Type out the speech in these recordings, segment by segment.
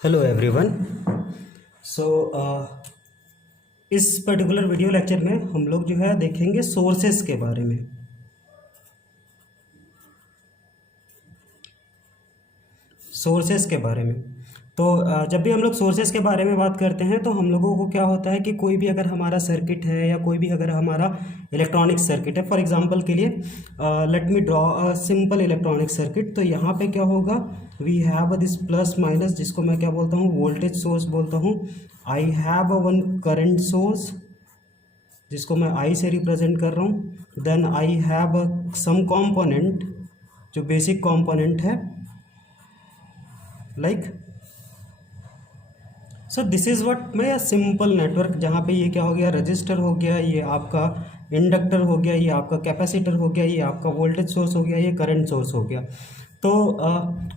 Hello everyone. सो इस particular video lecture में हम लोग जो है देखेंगे सोर्सेस के बारे में। सोर्सेस के बारे में तो जब भी हम लोग सोर्सेस के बारे में बात करते हैं तो हम लोगों को क्या होता है कि कोई भी अगर हमारा सर्किट है या कोई भी अगर हमारा इलेक्ट्रॉनिक सर्किट है, फॉर एग्जांपल के लिए let me draw a simple electronic circuit. तो यहाँ पे क्या होगा, we have this plus minus, जिसको मैं क्या बोलता हूँ, वोल्टेज सोर्स बोलता हूँ। I have one current source जिसको मैं आई से रिप्रेजेंट कर रहा हूँ। Then I have some component जो बेसिक कॉम्पोनेंट है, like so this is what मैं सिंपल नेटवर्क, जहाँ पे ये क्या हो गया, रजिस्टर हो गया, ये आपका इंडक्टर हो गया, ये आपका कैपेसिटर हो गया, ये आपका वोल्टेज सोर्स हो गया, ये करंट सोर्स हो गया। तो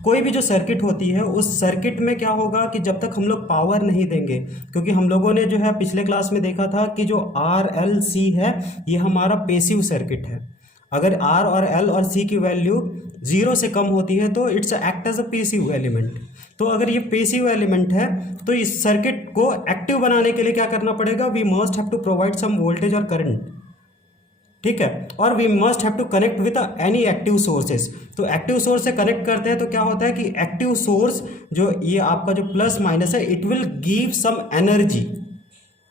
कोई भी जो सर्किट होती है उस सर्किट में क्या होगा कि जब तक हम लोग पावर नहीं देंगे, क्योंकि हम लोगों ने जो है पिछले क्लास में देखा था कि जो आर एल सी है ये हमारा पेसिव सर्किट है। अगर आर और एल और सी की वैल्यू 0 से कम होती है तो it's act as a passive element. तो अगर ये पेसिव एलिमेंट है तो इस सर्किट को एक्टिव बनाने के लिए क्या करना पड़ेगा, we must have to provide some voltage और करंट, ठीक है, और we must have to connect with any active sources. तो एक्टिव सोर्स से कनेक्ट करते हैं तो क्या होता है कि एक्टिव सोर्स जो ये आपका जो प्लस माइनस है, it will give some energy,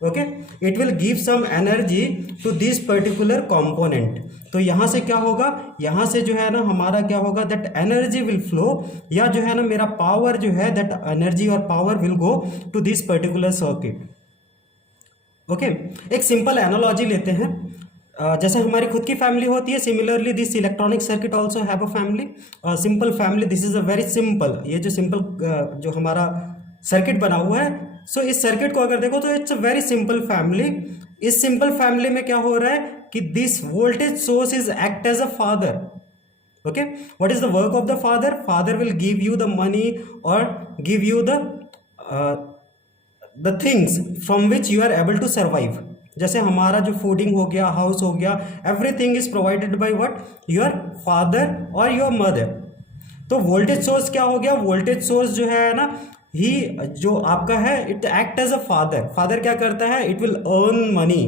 okay, it will give some energy to this particular component. तो यहाँ से क्या होगा, यहाँ से जो है ना हमारा क्या होगा, दैट एनर्जी विल फ्लो, या जो है ना मेरा पावर जो है, दैट एनर्जी और power will go to this particular circuit. Okay, एक सिंपल एनालॉजी लेते हैं। जैसे हमारी खुद की फैमिली होती है, similarly this electronic circuit also have a family, simple family. This is a very simple, ये जो सिंपल जो हमारा सर्किट बना हुआ है, सो इस सर्किट को अगर देखो तो it's a very simple family. इस सिंपल फैमिली में क्या हो रहा है कि this voltage source is act as a father. Okay, what is the work of the father? Father will give you the money और give you the things from which you are able to survive. जैसे हमारा जो fooding हो गया, house हो गया, everything is provided by what, your father और your mother. तो वोल्टेज सोर्स क्या हो गया, वोल्टेज सोर्स जो है ना ही जो आपका है, it act as a father. Father क्या करता है, इट विल अर्न मनी।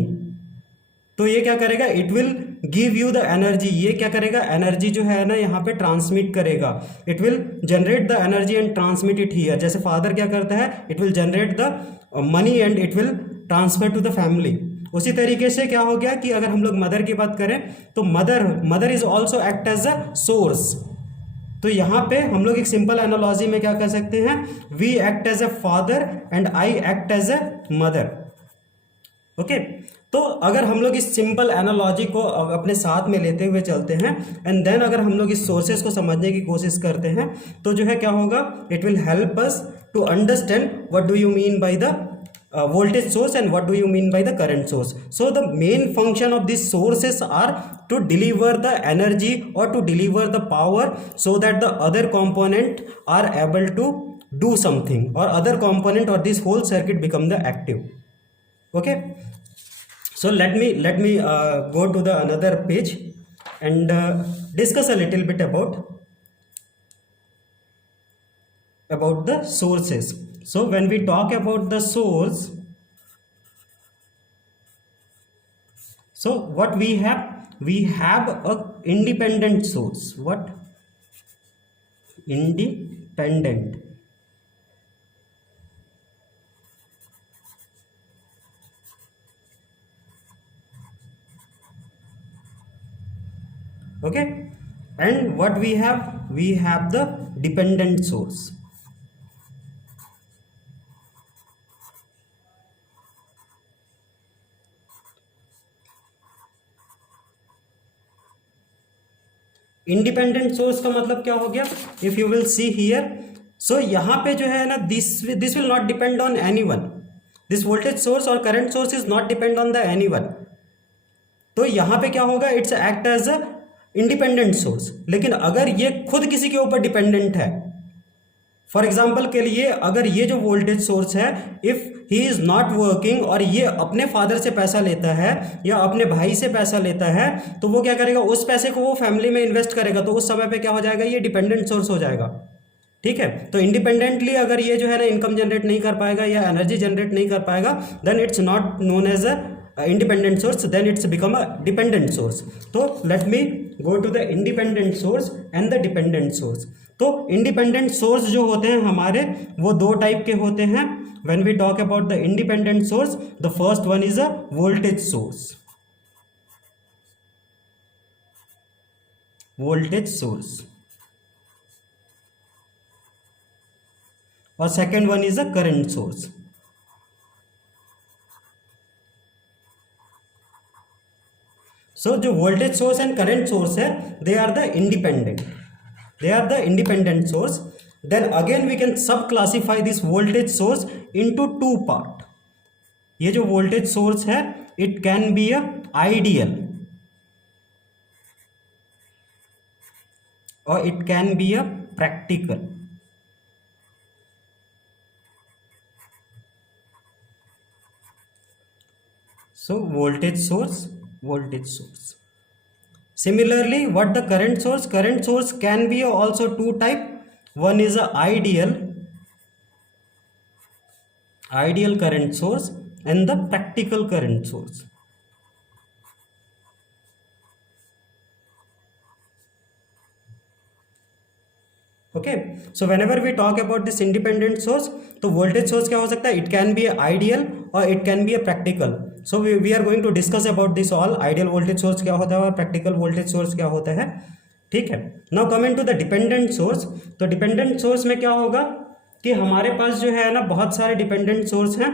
तो ये क्या करेगा, it will give you the energy. ये क्या करेगा, एनर्जी जो है ना यहाँ पे ट्रांसमिट करेगा। It will generate the energy and transmit it here. जैसे फादर क्या करता है, it will generate the money and it will transfer to the family. उसी तरीके से क्या हो गया कि अगर हम लोग मदर की बात करें तो mother is also act as a source. तो यहाँ पे हम लोग एक सिंपल एनालॉजी में क्या कर सकते हैं, we act as a father and I act as a mother. Okay, तो अगर हम लोग इस सिंपल एनालॉजी को अपने साथ में लेते हुए चलते हैं एंड देन अगर हम लोग इस सोर्सेस को समझने की कोशिश करते हैं तो जो है क्या होगा, it will help us to understand what do you mean by the voltage source and what do you mean by the current source. So the main function of these sources are to deliver the energy or to deliver the power so that the other component are able to do something, or other component or this whole circuit become the active. Okay, so let me go to the another page and discuss a little bit about the sources. So when we talk about the source, so what we have a independent source. What? Independent. Okay, and what we have the dependent source. Independent source का मतलब क्या हो गया, if you will see here, so यहाँ पे जो है ना this will not depend on anyone. This voltage source और current source is not depend on the anyone. तो यहाँ पे क्या होगा, it's act as a independent source. लेकिन अगर ये खुद किसी के ऊपर डिपेंडेंट है, फॉर एग्जाम्पल के लिए अगर ये जो वोल्टेज सोर्स है, if he is not working और ये अपने फादर से पैसा लेता है या अपने भाई से पैसा लेता है, तो वो क्या करेगा, उस पैसे को वो फैमिली में इन्वेस्ट करेगा। तो उस समय पे क्या हो जाएगा, ये डिपेंडेंट सोर्स हो जाएगा। ठीक है। तो इंडिपेंडेंटली अगर ये जो है ना इनकम जनरेट नहीं कर पाएगा या एनर्जी जनरेट नहीं कर पाएगा, then it's not known as a independent source, then it's become a dependent source. तो let me go to the independent source and the dependent source. तो इंडिपेंडेंट सोर्स जो होते हैं हमारे, वो दो टाइप के होते हैं। When we talk about the independent source, the first one is a voltage source, voltage source, और second one is a current source. So जो voltage source and current source है, they are the independent, they are the independent source. Then again we can sub classify this voltage source into two part. ये जो voltage source है, it can be a ideal or it can be a practical. So voltage source, voltage source. Similarly, what the current source? Current source can be also two type. One is a ideal current source, and the practical current source. Okay, so whenever we talk about this independent source, तो voltage source क्या हो सकता है? It can be ideal or it can be a practical. So we are going to discuss about this all. Ideal voltage source क्या होता है और practical voltage source क्या होता है, ठीक है। Now coming to the dependent source, तो dependent source में क्या होगा कि हमारे पास जो है ना बहुत सारे डिपेंडेंट सोर्स हैं।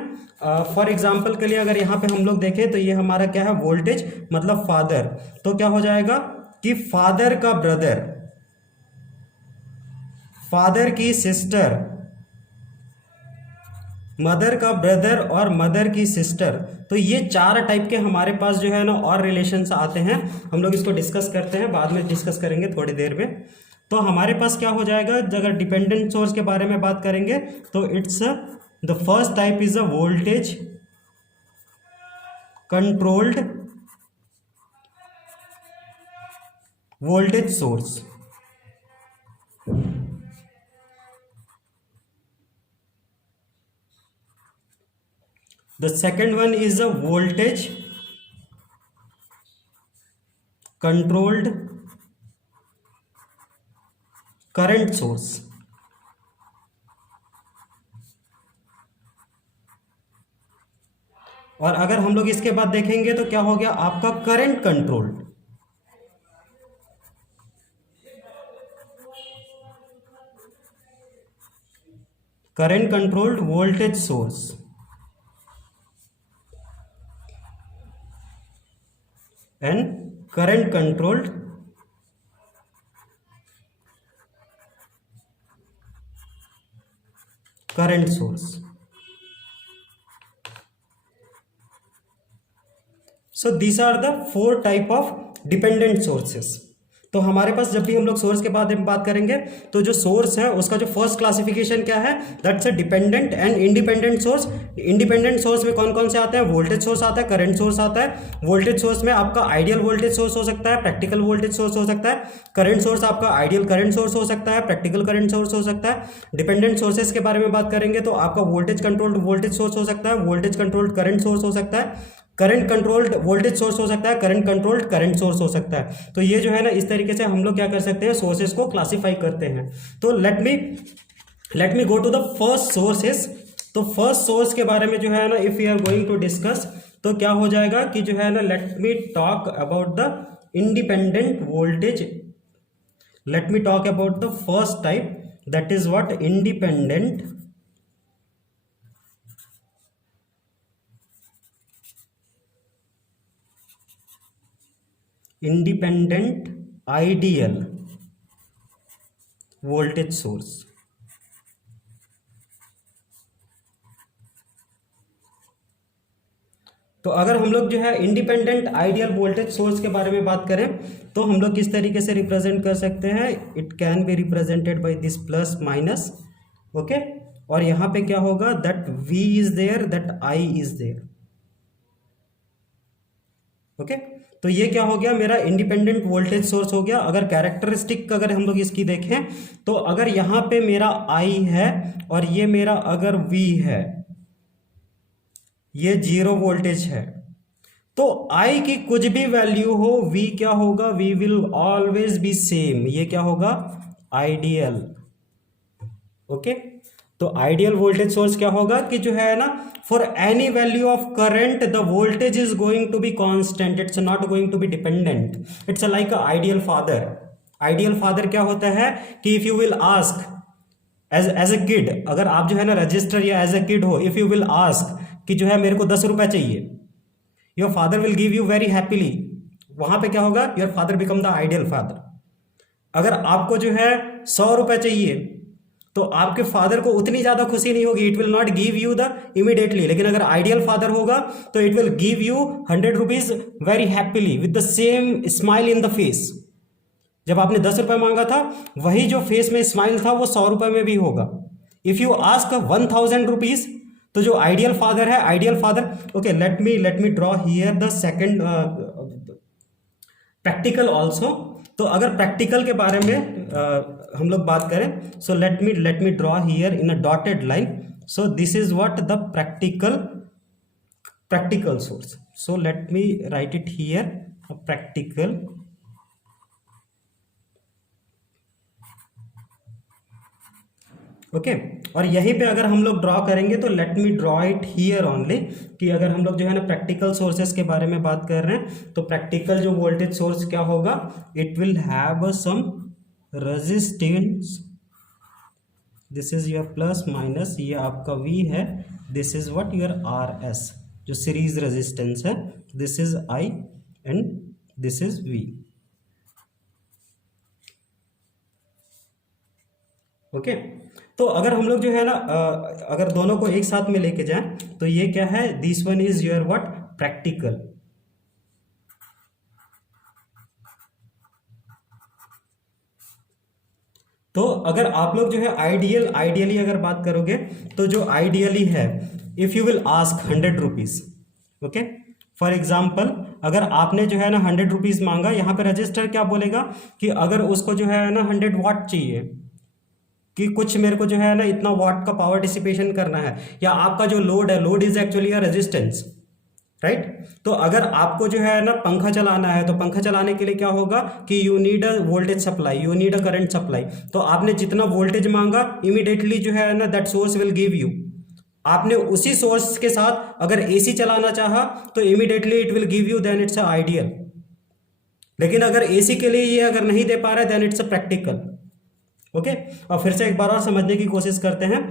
फॉर एग्जांपल के लिए अगर यहाँ पे हम लोग देखें तो ये हमारा क्या है, वोल्टेज मतलब फादर। तो क्या हो जाएगा कि फादर का ब्रदर, फादर की सिस्टर, मदर का ब्रदर और मदर की सिस्टर। तो ये चार टाइप के हमारे पास जो है ना और रिलेशंस आते हैं। हम लोग इसको डिस्कस करते हैं, बाद में डिस्कस करेंगे थोड़ी देर में। तो हमारे पास क्या हो जाएगा, अगर डिपेंडेंट सोर्स के बारे में बात करेंगे तो it's the first type is a voltage controlled voltage source. The second one is a voltage controlled current source. और अगर हम लोग इसके बाद देखेंगे तो क्या हो गया आपका current controlled, current controlled voltage source and current controlled current source. So these are the four type of dependent sources. तो हमारे पास जब भी हम लोग सोर्स के बारे में बात करेंगे तो जो सोर्स है उसका जो फर्स्ट क्लासिफिकेशन क्या है, that's a dependent and independent source. Independent source में कौन कौन से आते हैं, वोल्टेज सोर्स आता है, करंट सोर्स आता है। वोल्टेज सोर्स में आपका आइडियल वोल्टेज सोर्स हो सकता है, प्रैक्टिकल वोल्टेज सोर्स हो सकता है। करंट सोर्स आपका आइडियल करंट सोर्स हो सकता है, प्रैक्टिकल करंट सोर्स हो सकता है। डिपेंडेंट सोर्सेज के बारे में बात करेंगे तो आपका वोल्टेज कंट्रोल्ड वोल्टेज सोर्स हो सकता है, वोल्टेज कंट्रोल्ड करंट सोर्स हो सकता है, करंट कंट्रोल्ड वोल्टेज सोर्स हो सकता है, करंट कंट्रोल्ड करंट सोर्स हो सकता है। तो ये जो है ना इस तरीके से हम लोग क्या कर सकते हैं, सोर्सेज को क्लासिफाई करते हैं। तो let me go to the first sources. तो फर्स्ट सोर्स के बारे में जो है ना if you are going to discuss तो क्या हो जाएगा कि जो है ना let me talk about the independent voltage. Let me talk about the first type, that is what, independent ideal voltage source. तो अगर हम लोग जो है इंडिपेंडेंट आइडियल वोल्टेज सोर्स के बारे में बात करें तो हम लोग किस तरीके से रिप्रेजेंट कर सकते हैं, it can be represented by this plus minus, okay. और यहां पे क्या होगा, that V is there, that I is there, okay. तो ये क्या हो गया, मेरा इंडिपेंडेंट वोल्टेज सोर्स हो गया। अगर कैरेक्टरिस्टिक अगर हम लोग इसकी देखें तो अगर यहाँ पे मेरा I है और ये मेरा अगर V है, ये 0 वोल्टेज है, तो I की कुछ भी वैल्यू हो, V क्या होगा, V will always be same. ये क्या होगा, आइडियल। ओके, तो आइडियल वोल्टेज सोर्स क्या होगा कि जो है ना, for any value of current the voltage is going to be constant, it's not going to be dependent. It's like a ideal father. Ideal father क्या होता है कि if you will ask as a kid, अगर आप जो है ना register या एज ए किड हो, इफ यू विल आस्क कि जो है मेरे को 10 रुपए चाहिए, your father will give you very happily. वहां पे क्या होगा, your father become the ideal father. अगर आपको जो है 100 रुपए चाहिए तो आपके फादर को उतनी ज्यादा खुशी नहीं होगी, it will not give you the immediately. लेकिन अगर आइडियल फादर होगा तो it will give you 100 rupees very happily with the same smile in the face. जब आपने 10 रुपए मांगा था, वही जो फेस में स्माइल था वो 100 रुपए में भी होगा। इफ यू आस्क 1000 रुपीज, तो जो आइडियल फादर है, ideal father, okay, late me draw here the second practical also. तो अगर प्रैक्टिकल के बारे में हम लोग बात करें, सो let me draw here in a dotted line. So this is what the practical source. So let me write it here, a practical. Okay, और यहीं पे अगर हम लोग ड्रॉ करेंगे तो let me draw it here only, कि अगर हम लोग जो है ना प्रैक्टिकल सोर्सेस के बारे में बात कर रहे हैं, तो प्रैक्टिकल जो वोल्टेज सोर्स क्या होगा, it will have some resistance. This is your plus minus, ये आपका V है, this is what your RS, जो सीरीज रेजिस्टेंस है, this is I and this is V। Okay, तो अगर हम लोग जो है ना अगर दोनों को एक साथ में लेके जाएं तो ये क्या है, this one is your what, practical. तो अगर आप लोग जो है आइडियली अगर बात करोगे, तो जो आइडियली है, if you will ask 100 rupees, okay, for example अगर आपने जो है ना 100 रुपीज मांगा, यहां पे रजिस्टर क्या बोलेगा कि अगर उसको जो है ना 100 वाट चाहिए, कि कुछ मेरे को जो है ना इतना वाट का पावर डिसिपेशन करना है, या आपका जो लोड है, load is actually a resistance, right. तो अगर आपको जो है ना पंखा चलाना है, तो पंखा चलाने के लिए क्या होगा कि you need a voltage supply, you need a current supply. तो आपने जितना वोल्टेज मांगा, इमीडिएटली जो है ना that source will give you. आपने उसी सोर्स के साथ अगर एसी चलाना चाहा तो immediately it will give you, then it's a ideal. लेकिन अगर एसी के लिए ये अगर नहीं दे पा रहा है, then it's a practical. Okay, और फिर से एक बार और समझने की कोशिश करते हैं।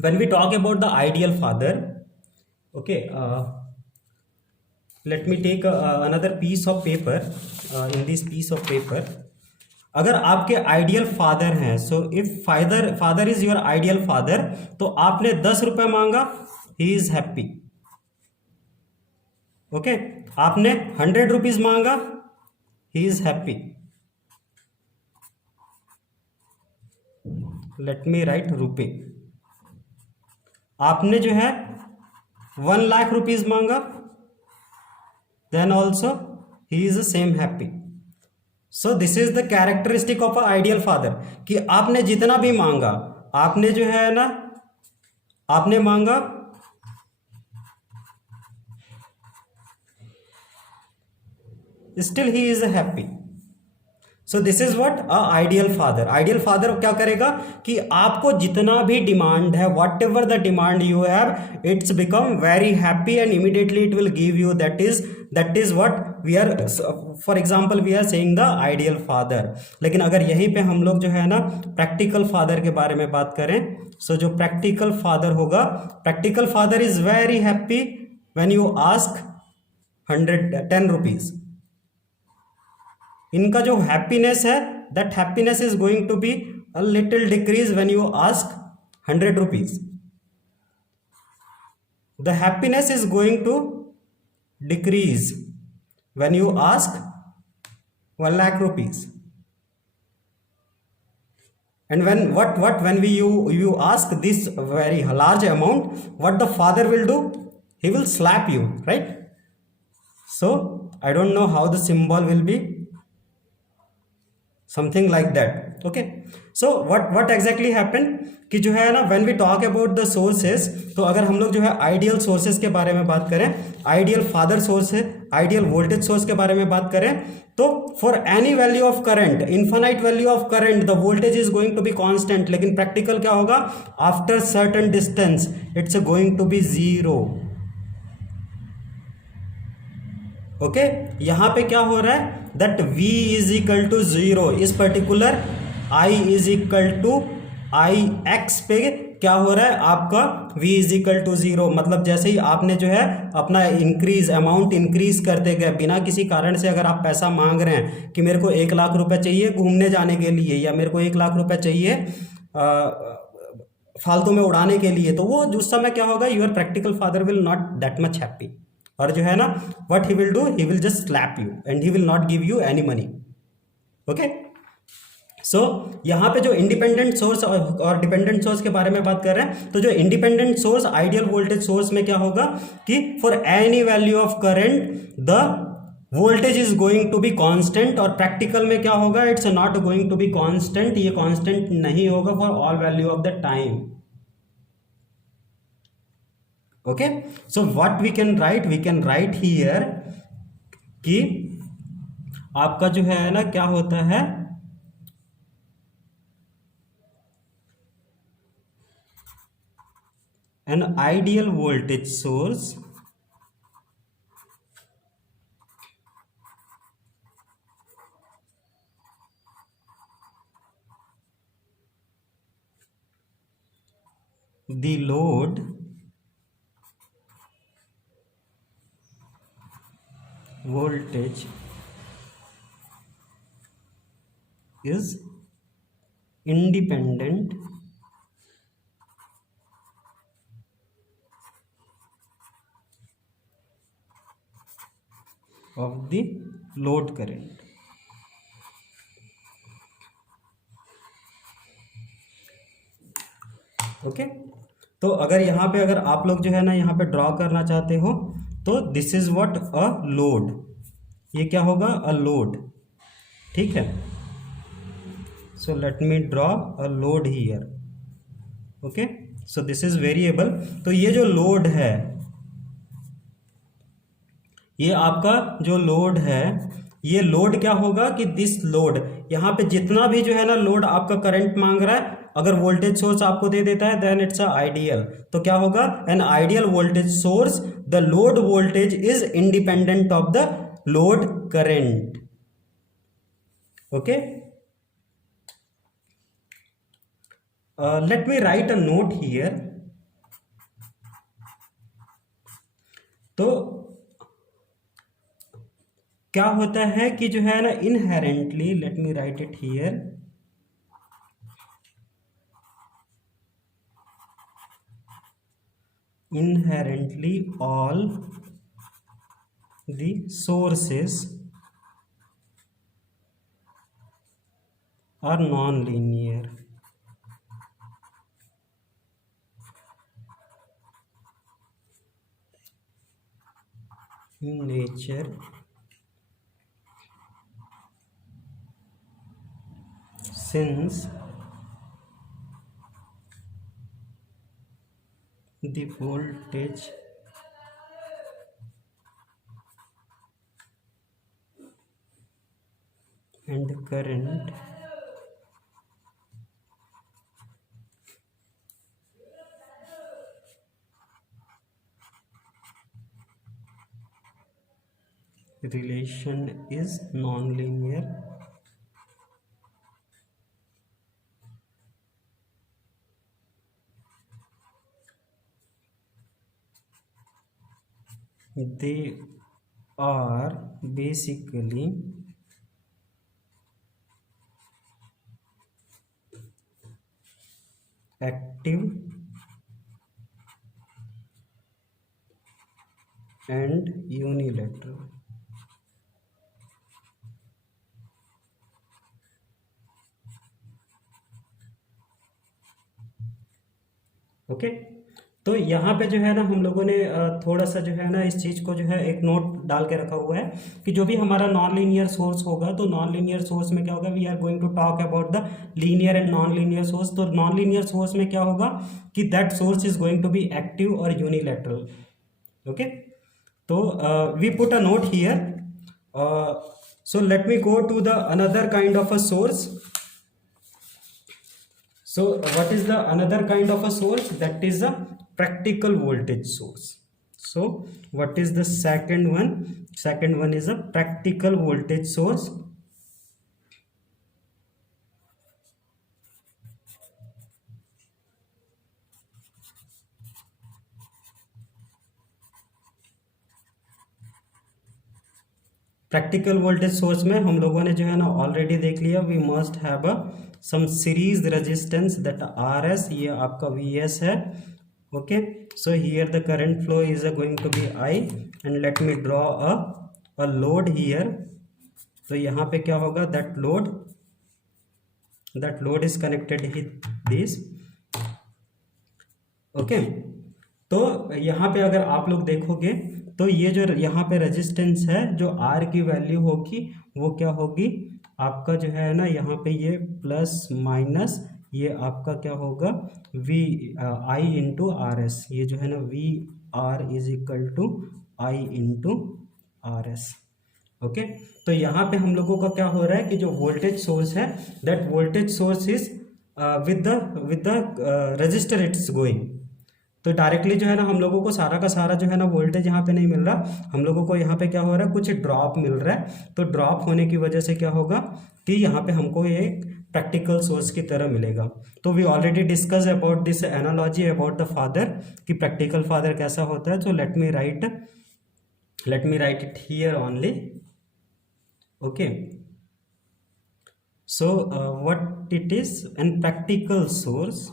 When we talk about the ideal father, okay, let me take another piece of paper. In this piece of paper, अगर आपके आइडियल फादर हैं, so if father is your ideal father, तो आपने 10 रुपए मांगा, ही इज हैप्पी। ओके, आपने 100 rupees मांगा, he is happy. Late me right रुपए। आपने जो है 1 लाख रुपीज मांगा, then also he is the same happy. So this is the characteristic of a ideal father, कि आपने जितना भी मांगा, आपने जो है ना, आपने मांगा still he is happy. So this is what a ideal father. Ideal father क्या करेगा कि आपको जितना भी डिमांड है, whatever the demand you have, it's become very happy and immediately it will give you, that is what we are, for example we are saying the ideal father. लेकिन अगर यहीं पे हम लोग जो है ना प्रैक्टिकल फादर के बारे में बात करें, सो जो प्रैक्टिकल फादर होगा, practical father is very happy when you ask 10 rupees. इनका जो हैप्पीनेस है, that happiness is going to be a little decrease when you ask 100 rupees. The happiness is going to decrease when you ask 1 lakh rupees. And when you ask this very large amount, what the father will do? He will slap you, right? So I don't know how the symbol will be, something like that. Okay, so what exactly happen कि जो है ना, when we talk about the sources, तो अगर हम लोग जो है आइडियल सोर्सेस के बारे में बात करें, आइडियल फादर सोर्स है, आइडियल वोल्टेज सोर्स के बारे में बात करें, तो for any value of current, infinite value of current, the voltage is going to be constant. लेकिन प्रैक्टिकल क्या होगा, after certain distance it's going to be zero. Okay, यहां पे क्या हो रहा है, that v is equal to zero. इस particular i is equal to I X पे क्या हो रहा है आपका, v is equal to zero. मतलब जैसे ही आपने जो है अपना अमाउंट इंक्रीज करते गए, बिना किसी कारण से अगर आप पैसा मांग रहे हैं कि मेरे को 1 लाख रुपए चाहिए घूमने जाने के लिए, या मेरे को 1 लाख रुपए चाहिए फालतू में उड़ाने के लिए, तो वो उस समय क्या होगा, your practical father will not that much happy. और जो है ना, what he will do, he will just slap you and he will not give you any money. Okay, so यहां पे जो इंडिपेंडेंट सोर्स और डिपेंडेंट सोर्स के बारे में बात कर रहे हैं, तो जो independent source ideal voltage source में क्या होगा कि for any value of current the voltage is going to be constant. और प्रैक्टिकल में क्या होगा, it's not going to be constant. ये कांस्टेंट नहीं होगा for all value of the time. Okay, so what we can write here कि आपका जो है ना क्या होता है, an ideal voltage source the load voltage is independent of the load current. Okay, तो अगर यहाँ पे अगर आप लोग जो है ना यहाँ पे ड्रॉ करना चाहते हो, तो this is what a load. ये क्या होगा, अ लोड. ठीक है, so let me draw a load here. Okay, so this is variable. तो ये जो लोड है, ये आपका जो लोड है, ये लोड क्या होगा कि दिस लोड, यहां पे जितना भी जो है ना लोड आपका करंट मांग रहा है, अगर वोल्टेज सोर्स आपको दे देता है देन इट्स अ आइडियल. तो क्या होगा, an ideal voltage source, the load voltage is independent of the load current. Okay, late me write a note here. तो क्या होता है कि जो है ना inherently, late me write it here, inherently all the sources are non-linear. In nature, since the voltage and current relation is non-linear, they are basically active and unilateral. Okay, तो यहाँ पे जो है ना हम लोगों ने थोड़ा सा जो है ना इस चीज़ को जो है एक नोट डाल के रखा हुआ है कि जो भी हमारा नॉन लीनियर सोर्स होगा, तो नॉन लीनियर सोर्स में क्या होगा, we are going to talk about the linear and non linear source. तो नॉन लीनियर सोर्स में क्या होगा कि that source is going to be active और यूनिलैटरल। ओके, तो we put a note here. So let me go to the another kind of a source. So what is the another kind of a source? That is a practical voltage source. So what is the second one? Second one is a practical voltage source. Practical voltage source में हम लोगों ने जो है ना already देख लिया, we must have a some series resistance that R S, ये आपका वी एस है। Okay, so here the current flow is going to be I and let me draw a load here. तो यहाँ पे क्या होगा, that load is connected with this. Okay, तो यहाँ पे अगर आप लोग देखोगे तो ये जो यहाँ पे रेजिस्टेंस है, जो आर की वैल्यू होगी वो क्या होगी आपका जो है ना, यहाँ पे ये प्लस माइनस ये आपका क्या होगा V I into R S. ये जो है ना V R is equal to I into R S. Okay, तो यहाँ पे हम लोगों का क्या हो रहा है कि जो वोल्टेज सोर्स है, that voltage source is with the register it's going. तो डायरेक्टली जो है ना हम लोगों को सारा का सारा जो है ना वोल्टेज यहाँ पे नहीं मिल रहा, हम लोगों को यहाँ पे क्या हो रहा है, कुछ ड्रॉप मिल रहा है। तो ड्रॉप होने की वजह से क्या होगा कि यहाँ पे हमको ये प्रैक्टिकल सोर्स की तरह मिलेगा। तो we already discuss about this analogy about the father कि प्रैक्टिकल फादर कैसा होता है। तो let me write it here only. Okay, so what it is an practical source.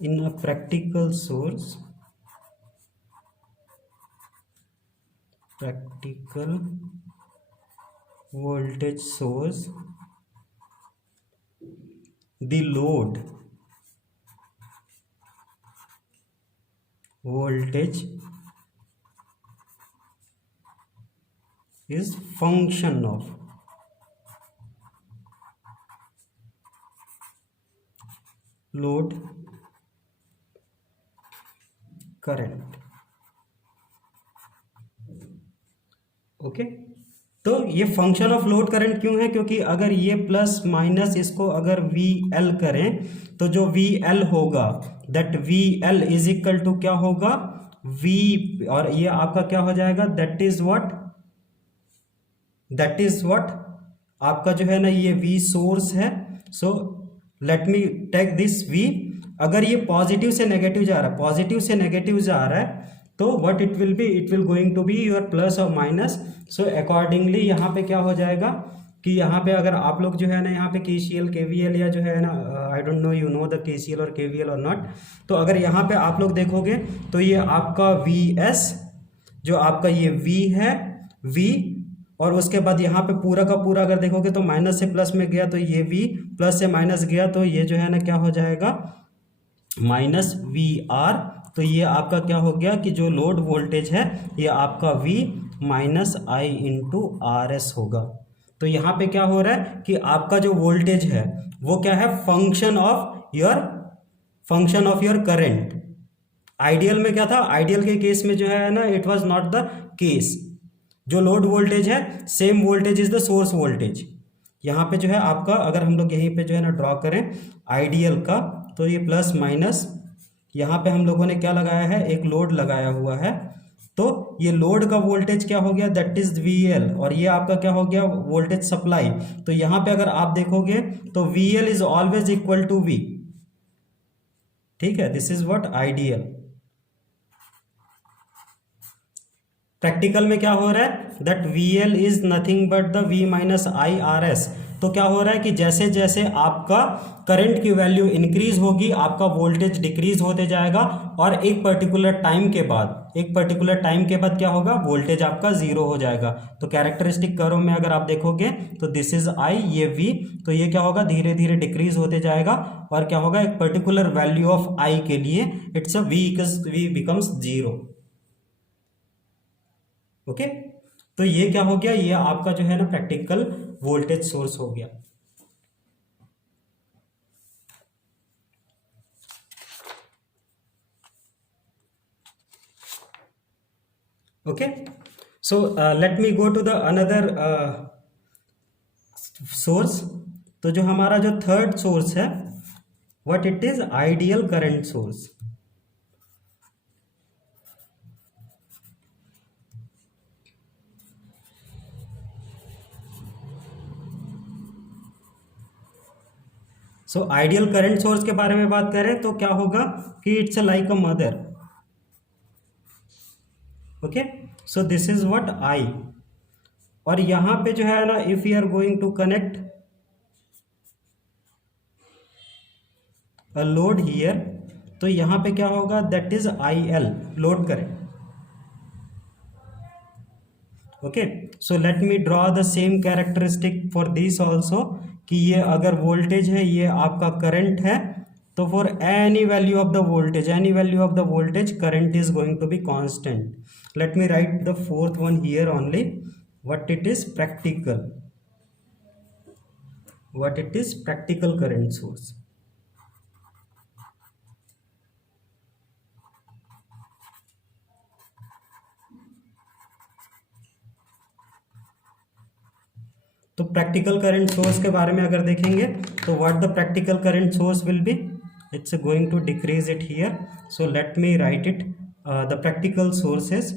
In a practical voltage source, the load voltage is function of load current. Okay, तो ये function of load current क्यों है, क्योंकि अगर ये plus minus इसको अगर V L करें तो जो वी एल होगा that V L is equal to क्या होगा वी, और ये आपका क्या हो जाएगा दैट इज व्हाट आपका जो है ना ये वी सोर्स है। So let me take this V. अगर ये पॉजिटिव से नेगेटिव जा रहा है, पॉजिटिव से नेगेटिव जा रहा है, तो what it will be, it will going to be your plus और माइनस। सो अकॉर्डिंगली यहाँ पे क्या हो जाएगा कि यहाँ पे अगर आप लोग जो है ना यहाँ पे केसीएल केवीएल या जो है ना I don't know you know the KCL और केवीएल और नॉट, तो अगर यहाँ पे आप लोग देखोगे तो ये आपका वी एस, जो आपका ये वी है वी, और उसके बाद यहाँ पे पूरा का पूरा अगर देखोगे तो माइनस से प्लस में गया तो ये वी, प्लस से माइनस गया तो ये जो है ना क्या हो जाएगा माइनस वी आर। तो ये आपका क्या हो गया कि जो लोड वोल्टेज है ये आपका V माइनस आई इंटू आर एस होगा। तो यहाँ पे क्या हो रहा है कि आपका जो वोल्टेज है वो क्या है, function of your current. Ideal में क्या था, आइडियल के केस में जो है ना it was not the case. जो लोड वोल्टेज है same voltage is the source voltage. यहाँ पे जो है आपका अगर हम लोग यहीं पे जो है ना ड्रॉ करें आइडियल का, तो ये प्लस माइनस यहाँ पे हम लोगों ने क्या लगाया है, एक लोड लगाया हुआ है। तो ये लोड का वोल्टेज क्या हो गया, दैट इज VL, और ये आपका क्या हो गया वोल्टेज सप्लाई। तो यहाँ पे अगर आप देखोगे तो VL is always equal to V। ठीक है, this is what ideal. Practical में क्या हो रहा है that VL is nothing but the V minus I R S. तो क्या हो रहा है कि जैसे जैसे आपका करंट की वैल्यू इंक्रीज होगी आपका वोल्टेज डिक्रीज होते जाएगा, और एक पर्टिकुलर टाइम के बाद क्या होगा, वोल्टेज आपका जीरो हो जाएगा। तो कैरेक्टरिस्टिक कर्व में अगर आप देखोगे तो दिस इज आई, ये वी, तो ये क्या होगा, धीरे धीरे डिक्रीज होते जाएगा, और क्या होगा, एक पर्टिकुलर वैल्यू ऑफ आई के लिए it's a V becomes zero. Okay, तो ये क्या हो गया, ये आपका जो है ना प्रैक्टिकल वोल्टेज सोर्स हो गया। Okay, so let me go to the another source. तो जो हमारा जो थर्ड सोर्स है, what it is, ideal current source. So ideal current source के बारे में बात करें तो क्या होगा कि it's like a mother. Okay, so this is what I, और यहां पे जो है ना, if you are going to connect a load here, तो यहां पे क्या होगा, that is I L, load करें। Okay, so let me draw the same characteristic for this also, कि ये अगर वोल्टेज है, ये आपका करंट है, तो for any value of the voltage current is going to be constant. Let me write the fourth one here only, what it is practical current source. तो practical current source के बारे में अगर देखेंगे तो what the practical current source will be, it's going to decrease it here, so let me write it the practical sources.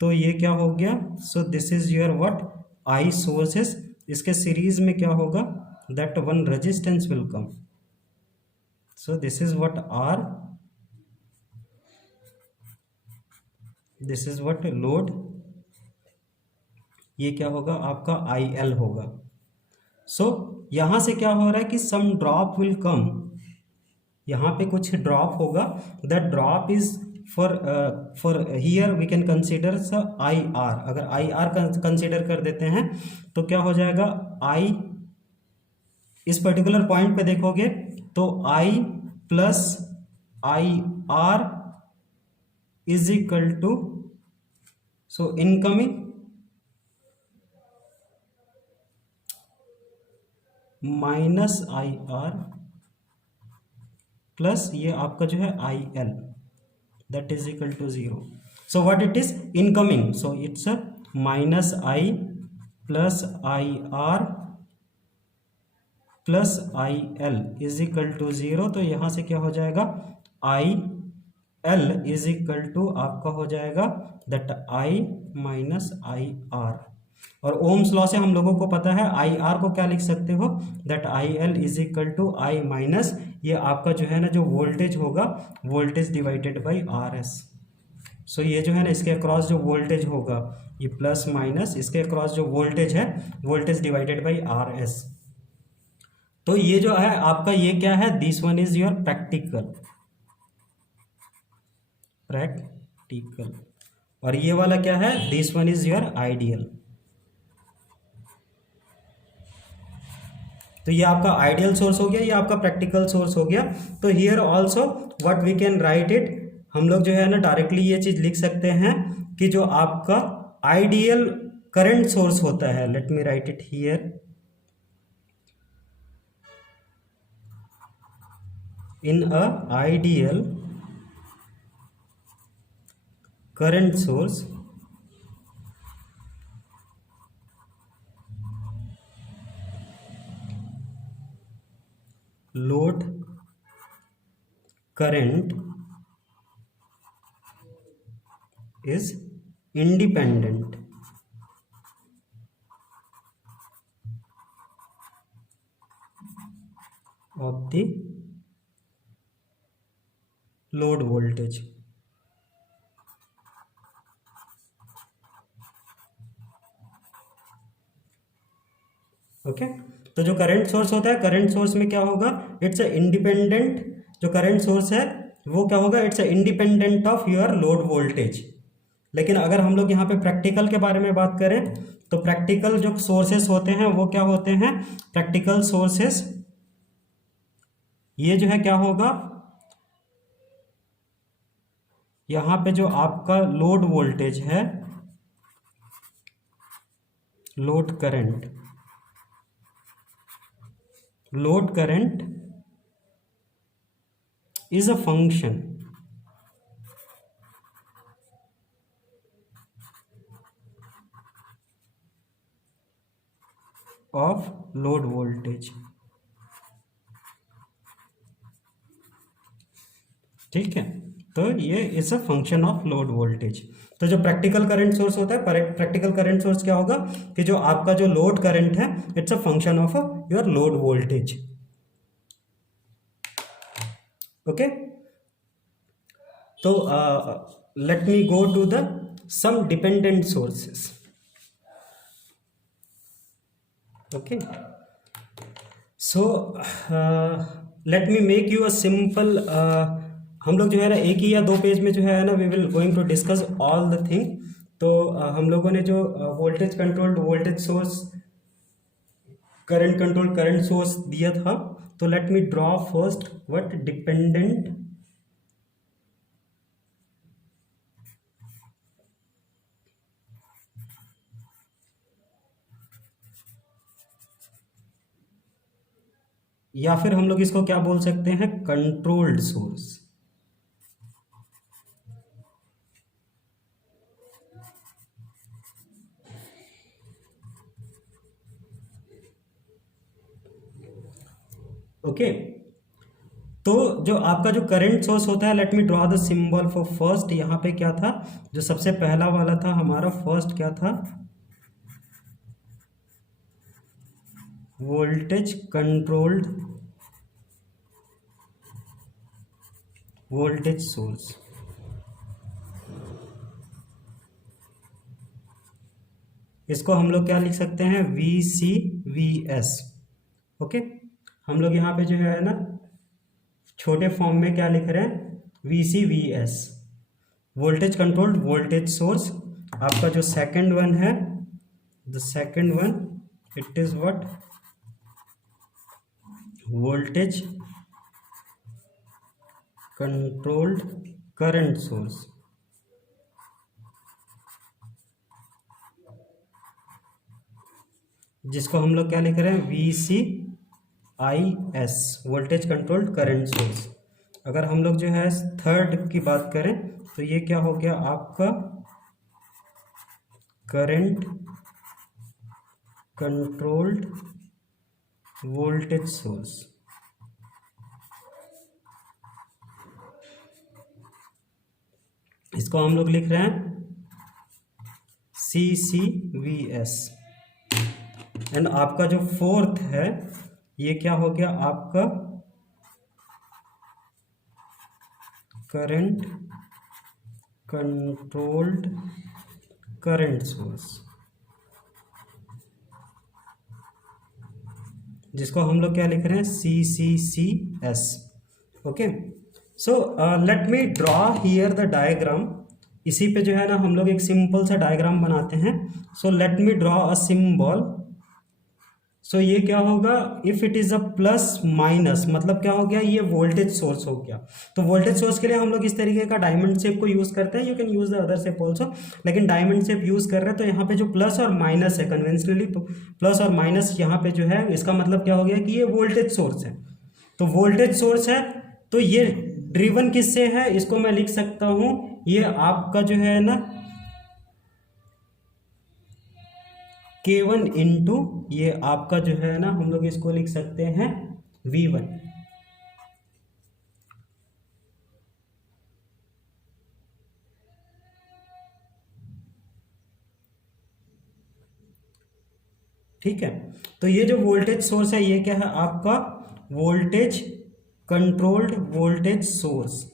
तो ये क्या हो गया, so this is your what I sources, इसके सीरीज में क्या होगा, that one resistance will come, so this is what R, this is what load, ये क्या होगा आपका आई एल होगा। सो यहां से क्या हो रहा है कि सम ड्रॉप विल कम, यहाँ पे कुछ ड्रॉप होगा, that drop is for here we can consider I R. अगर आई आर कंसिडर कर देते हैं तो क्या हो जाएगा, आई इस पर्टिकुलर पॉइंट पे देखोगे तो I plus I R is equal to, so incoming minus I R plus ये आपका जो है I L, that is equal to 0. So what it is, incoming, so it's a minus I plus IR plus IL is equal to 0. तो यहाँ से क्या हो जाएगा, IL is equal to आपका हो जाएगा that I minus IR, और ओम्स लॉ से हम लोगों को पता है आई आर को क्या लिख सकते हो, that I L is equal to I minus ये आपका जो है ना जो वोल्टेज होगा, voltage divided by R S. So ये जो है ना इसके अक्रॉस जो वोल्टेज होगा, ये प्लस माइनस इसके अक्रॉस जो वोल्टेज है, voltage divided by R S. तो ये जो है आपका ये क्या है, this one is your practical, और ये वाला क्या है, this one is your ideal. तो ये आपका आइडियल सोर्स हो गया, ये आपका प्रैक्टिकल सोर्स हो गया। तो here also what we can write it, हम लोग जो है ना डायरेक्टली ये चीज लिख सकते हैं कि जो आपका आइडियल करंट सोर्स होता है, late me write it here, in a ideal current source load current is independent of the load voltage. Okay, तो जो करंट सोर्स होता है, करंट सोर्स में क्या होगा, इट्स अ इंडिपेंडेंट, जो करंट सोर्स है वो क्या होगा, it's a independent of your load voltage. लेकिन अगर हम लोग यहाँ पे प्रैक्टिकल के बारे में बात करें तो प्रैक्टिकल जो सोर्सेस होते हैं वो क्या होते हैं, प्रैक्टिकल सोर्सेस ये जो है क्या होगा, यहाँ पे जो आपका लोड वोल्टेज है, load current, load current is a function of load voltage. ठीक है, तो ये is a function of load voltage. तो जो प्रैक्टिकल करंट सोर्स होता है, प्रैक्टिकल करंट सोर्स क्या होगा कि जो आपका जो लोड करंट है it's a function of your load voltage. Okay, तो let me go to the some dependent sources. Okay, so let me make you a simple, हम लोग जो है ना एक ही या दो पेज में जो है ना we will going to discuss all the thing. तो हम लोगों ने जो voltage controlled voltage source, current control current source दिया था, तो let me draw first what dependent या फिर हम लोग इसको क्या बोल सकते हैं, कंट्रोल्ड सोर्स। ओके, तो जो आपका जो करंट सोर्स होता है, late me draw the symbol for first. यहाँ पे क्या था, जो सबसे पहला वाला था हमारा फर्स्ट क्या था, वोल्टेज कंट्रोल्ड वोल्टेज सोर्स। इसको हम लोग क्या लिख सकते हैं, VCVS। ओके, हम लोग यहाँ पे जो है ना छोटे फॉर्म में क्या लिख रहे हैं, VCVS, voltage controlled voltage source. आपका जो सेकंड वन है, the second one it is what, voltage controlled current source. जिसको हम लोग क्या लिख रहे हैं, VCIS, voltage controlled current source. अगर हम लोग जो है थर्ड की बात करें तो ये क्या हो गया आपका, करंट कंट्रोल्ड वोल्टेज सोर्स। इसको हम लोग लिख रहे हैं CCVS। एंड आपका जो फोर्थ है ये क्या हो गया आपका, करंट कंट्रोल्ड करंट सोर्स, जिसको हम लोग क्या लिख रहे हैं, CCCS। Okay, so let me draw here the diagram. इसी पे जो है ना हम लोग एक सिंपल सा डायग्राम बनाते हैं। So let me draw a symbol. So ये क्या होगा, if it is a plus minus, मतलब क्या हो गया, ये वोल्टेज सोर्स हो गया। तो वोल्टेज सोर्स के लिए हम लोग इस तरीके का डायमंड शेप को यूज करते हैं, you can use the other shape also, लेकिन डायमंड शेप यूज कर रहे हैं। तो यहाँ पे जो प्लस और माइनस है, कन्वेंशनली प्लस और माइनस यहाँ पे जो है, इसका मतलब क्या हो गया कि ये वोल्टेज सोर्स है। तो वोल्टेज सोर्स है, तो ये ड्रिवन किससे है, इसको मैं लिख सकता हूं, ये आपका जो है ना K1 इंटू ये आपका जो है ना, हम लोग इसको लिख सकते हैं V1। ठीक है, तो ये जो वोल्टेज सोर्स है ये क्या है आपका, वोल्टेज कंट्रोल्ड वोल्टेज सोर्स।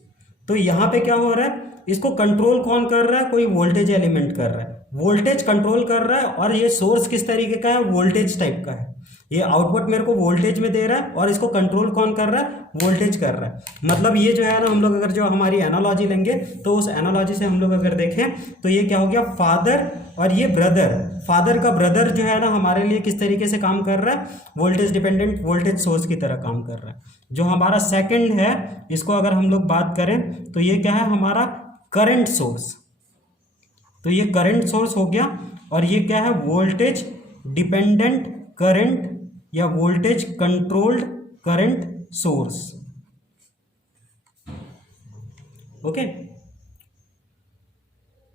तो यहां पे क्या हो रहा है, इसको कंट्रोल कौन कर रहा है, कोई वोल्टेज एलिमेंट कर रहा है, वोल्टेज कंट्रोल कर रहा है। और ये सोर्स किस तरीके का है, वोल्टेज टाइप का है। ये आउटपुट मेरे को वोल्टेज में दे रहा है और इसको कंट्रोल कौन कर रहा है, वोल्टेज कर रहा है। मतलब ये जो है ना, हम लोग अगर जो हमारी एनालॉजी लेंगे तो उस एनालॉजी से हम लोग अगर देखें तो ये क्या हो गया, फादर और ये ब्रदर, फादर का ब्रदर जो है ना हमारे लिए किस तरीके से काम कर रहा है, वोल्टेज डिपेंडेंट वोल्टेज सोर्स की तरह काम कर रहा है। जो हमारा सेकंड है, इसको अगर हम लोग बात करें तो ये क्या है, हमारा करंट सोर्स। तो ये करंट सोर्स हो गया और ये क्या है, वोल्टेज डिपेंडेंट करंट या voltage controlled current source. Okay,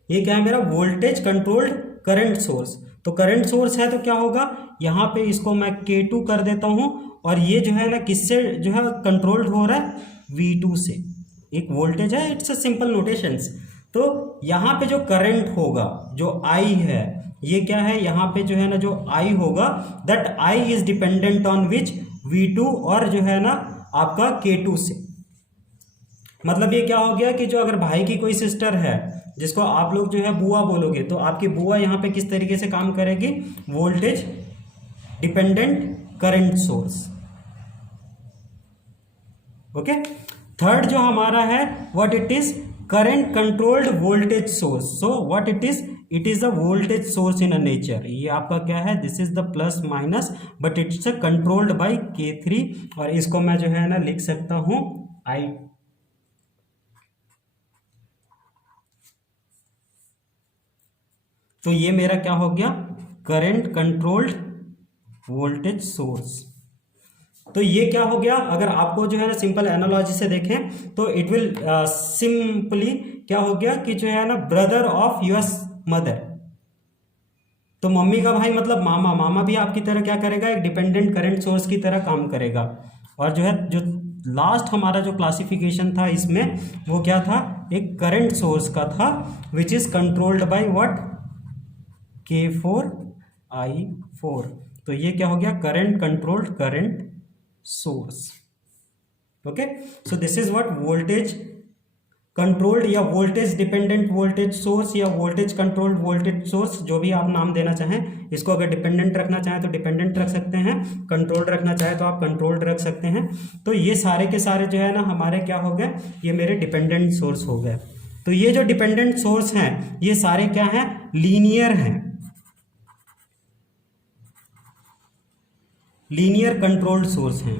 ये क्या है मेरा, वोल्टेज कंट्रोल्ड करंट सोर्स। तो करंट सोर्स है तो क्या होगा, यहां पे इसको मैं K2 कर देता हूं और ये जो है ना किससे जो है कंट्रोल्ड हो रहा है, V2 से। एक वोल्टेज है, इट्स अ सिंपल नोटेशंस। तो यहाँ पे जो करंट होगा, जो I है, ये क्या है, यहाँ पे जो है ना जो I होगा, that I is dependent on which, V2 और जो है ना आपका K2 से। मतलब ये क्या हो गया कि जो अगर भाई की कोई सिस्टर है जिसको आप लोग जो है बुआ बोलोगे, तो आपकी बुआ यहाँ पे किस तरीके से काम करेगी, voltage dependent current source. Okay, third जो हमारा है, what it is, current controlled voltage source. So what it is a voltage source in a nature. ये आपका क्या है, this is the plus minus, but it's a controlled by K3 और इसको मैं जो है ना लिख सकता हूं I। तो ये मेरा क्या हो गया, करंट कंट्रोल्ड वोल्टेज सोर्स। तो ये क्या हो गया, अगर आपको जो है ना सिंपल एनालॉजी से देखें तो इट विल सिंपली क्या हो गया कि जो है ना ब्रदर ऑफ योर मदर। तो मम्मी का भाई मतलब मामा, मामा भी आपकी तरह क्या करेगा, एक डिपेंडेंट करंट सोर्स की तरह काम करेगा। और जो है जो लास्ट हमारा जो क्लासिफिकेशन था इसमें, वो क्या था, एक करंट सोर्स का था, which is controlled by what, K4 I4। तो ये क्या हो गया, current controlled current source. Okay, so this is what voltage controlled या वोल्टेज डिपेंडेंट वोल्टेज सोर्स या वोल्टेज कंट्रोल्ड वोल्टेज सोर्स, जो भी आप नाम देना चाहें। इसको अगर डिपेंडेंट रखना चाहें तो डिपेंडेंट रख सकते हैं, कंट्रोल्ड रखना चाहें तो आप कंट्रोल्ड रख सकते हैं। तो ये सारे के सारे जो है ना हमारे क्या हो गए, ये मेरे डिपेंडेंट सोर्स हो गए। तो ये जो डिपेंडेंट सोर्स हैं, ये सारे क्या हैं, लीनियर हैं, लीनियर कंट्रोल्ड सोर्स हैं।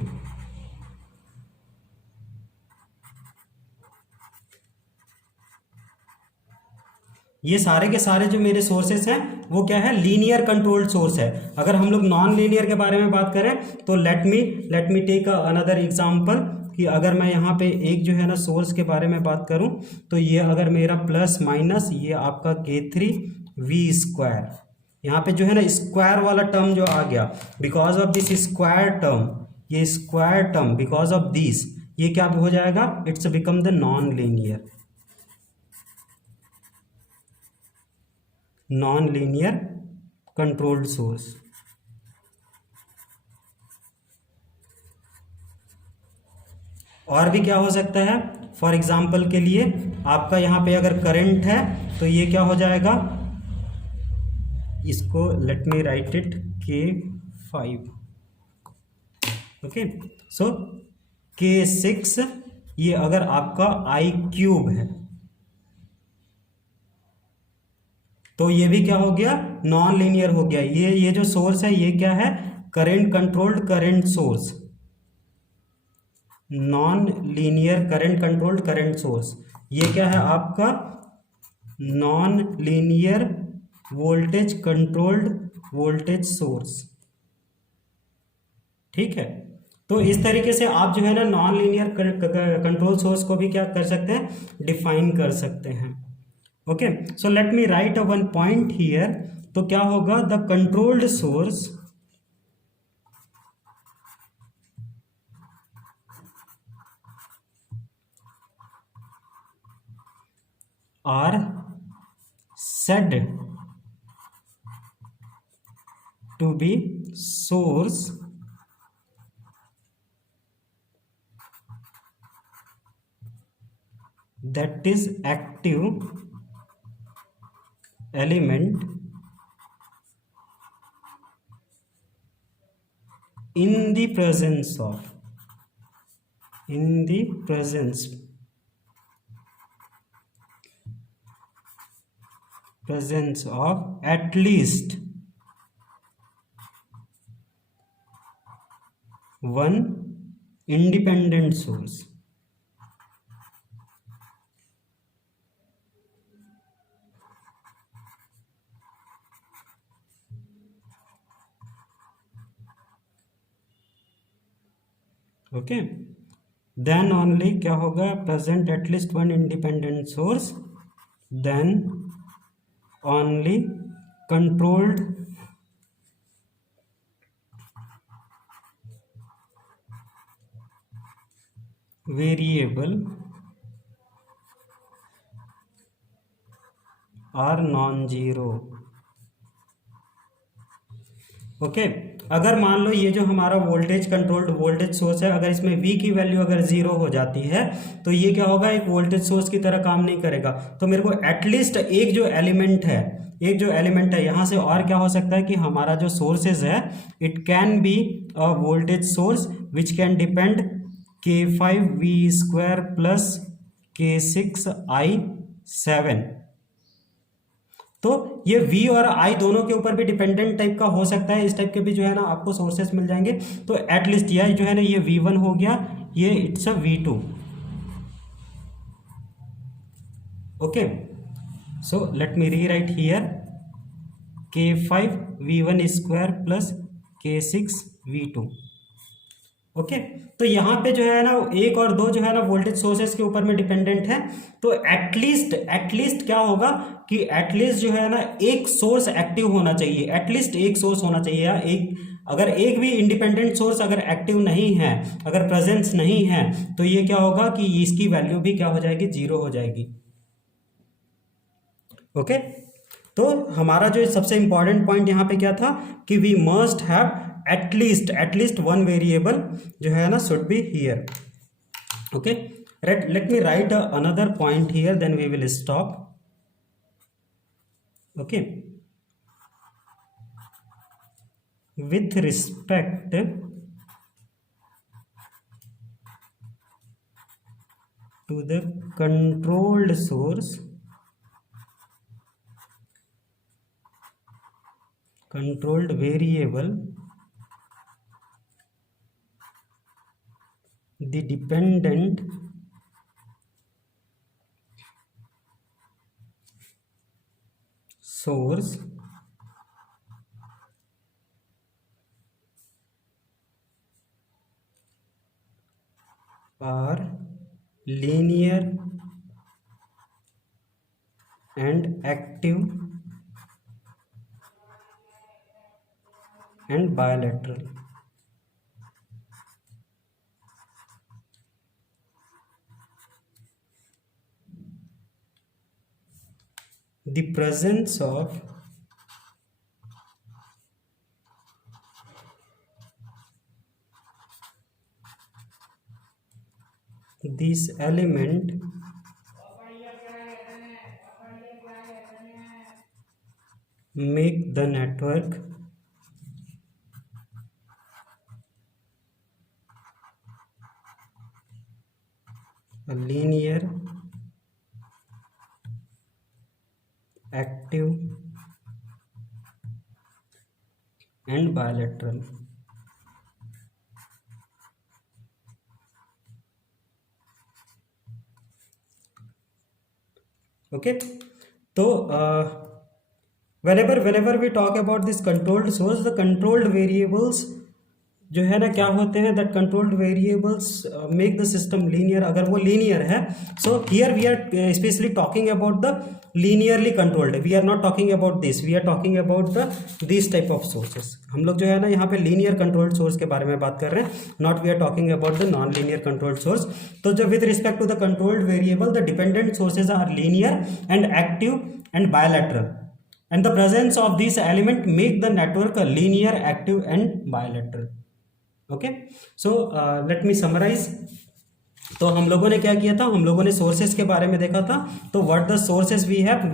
ये सारे के सारे जो मेरे सोर्सेस हैं वो क्या है, लीनियर कंट्रोल्ड सोर्स है। अगर हम लोग नॉन लीनियर के बारे में बात करें तो let me take another example, कि अगर मैं यहाँ पे एक जो है ना सोर्स के बारे में बात करूँ तो ये अगर मेरा प्लस माइनस, ये आपका K3 V², यहाँ पे जो है ना स्क्वायर वाला टर्म जो आ गया, because of this square term, ये square term because of this, ये क्या हो जाएगा, it's become the non linear controlled source. और भी क्या हो सकता है, फॉर एग्जाम्पल के लिए आपका यहाँ पे अगर करंट है तो ये क्या हो जाएगा, इसको late me write it K5। Okay, so K6, ये अगर आपका I³ है तो ये भी क्या हो गया, नॉन लीनियर हो गया। ये जो सोर्स है ये क्या है, current controlled current source, non linear current controlled current source. ये क्या है आपका, non linear voltage controlled voltage source. ठीक है, तो इस तरीके से आप जो है ना नॉन लीनियर कंट्रोल सोर्स को भी क्या कर सकते हैं, डिफाइन कर सकते हैं। Okay, so let me write a one point here. तो क्या होगा, the controlled source are said to be source that is active element in the presence of at least one independent source. Okay, then only क्या होगा, present at least one independent source, then only controlled variable are non zero. Okay, अगर मान लो ये जो हमारा voltage controlled voltage source है, अगर इसमें V की वैल्यू अगर जीरो हो जाती है तो ये क्या होगा, एक वोल्टेज सोर्स की तरह काम नहीं करेगा। तो मेरे को एटलीस्ट एक जो एलिमेंट है यहाँ से और क्या हो सकता है कि हमारा जो सोर्सेज है, it can be a voltage source which can depend K5V² plus K6I7। तो ये V और I दोनों के ऊपर भी डिपेंडेंट टाइप का हो सकता है। इस टाइप के भी जो है ना आपको सोर्सेस मिल जाएंगे। तो एटलीस्ट यह जो है ना ये V1 हो गया, ये it's a V2। Okay, so let me rewrite here K5V1² plus K6V2। Okay, तो यहाँ पे जो है ना एक और दो जो है ना वोल्टेज सोर्सेस के ऊपर में डिपेंडेंट है। तो एटलीस्ट क्या होगा कि एटलीस्ट जो है ना एक सोर्स एक्टिव होना चाहिए, एटलीस्ट एक सोर्स होना चाहिए। या अगर एक भी इंडिपेंडेंट सोर्स अगर एक्टिव नहीं है, अगर प्रेजेंस नहीं है, तो ये क्या होगा कि इसकी वैल्यू भी क्या हो जाएगी, जीरो हो जाएगी। ओके, तो हमारा जो सबसे इंपॉर्टेंट पॉइंट यहाँ पे क्या था कि we must have at least one variable जो है ना should be here. Okay, let me write another point here, then we will stop. Okay, with respect to the controlled source, controlled variable, the dependent source are linear and active and bilateral. The presence of this element make the network a linear, active and bilateral. Okay, तो whenever we talk about this controlled source, the controlled variables जो है ना क्या होते हैं, that controlled variables make the system linear. अगर वो linear है, so here we are specially talking about the linearly controlled, we are not talking about this, we are talking about the this type of sources. हम लोग जो है ना यहाँ पे लीनियर कंट्रोल्ड सोर्स के बारे में बात कर रहे हैं, not we are talking about the non linear controlled source. तो जब with respect to the controlled variable the dependent sources are linear and active and bilateral, and the presence of this element make the network a linear, active and bilateral. Okay, so let me summarise. तो हम लोगों ने क्या किया था, हम लोगों ने सोर्सेस के बारे में देखा था। तो what the sources we have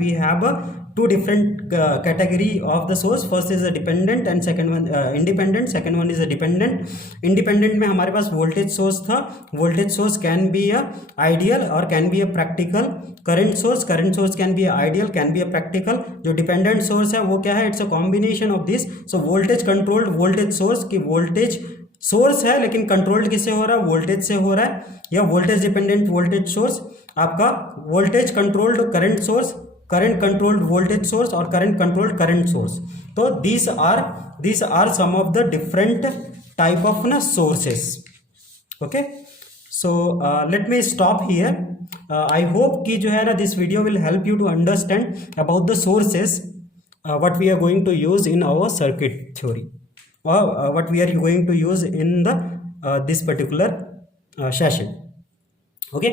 two different category of the source. First is a dependent and second one independent. Second one is a dependent. Independent में हमारे पास voltage source था. Voltage source can be a ideal or can be a practical. Current source can be a ideal, can be a practical. जो dependent source है वो क्या है? It's a combination of this. So voltage controlled voltage source की voltage source है लेकिन controlled किससे हो रहा है? वोल्टेज से हो रहा है. या वोल्टेज डिपेंडेंट वोल्टेज सोर्स आपका voltage controlled current source, current controlled voltage source और करंट कंट्रोल्ड करंट सोर्स. तो these are some of the different type of ना sources. Okay, so let me stop here. I hope कि जो है ना this video will help you to understand about the sources what we are going to use in our circuit theory, or what we are going to use in the this particular session. Okay,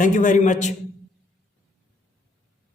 thank you very much.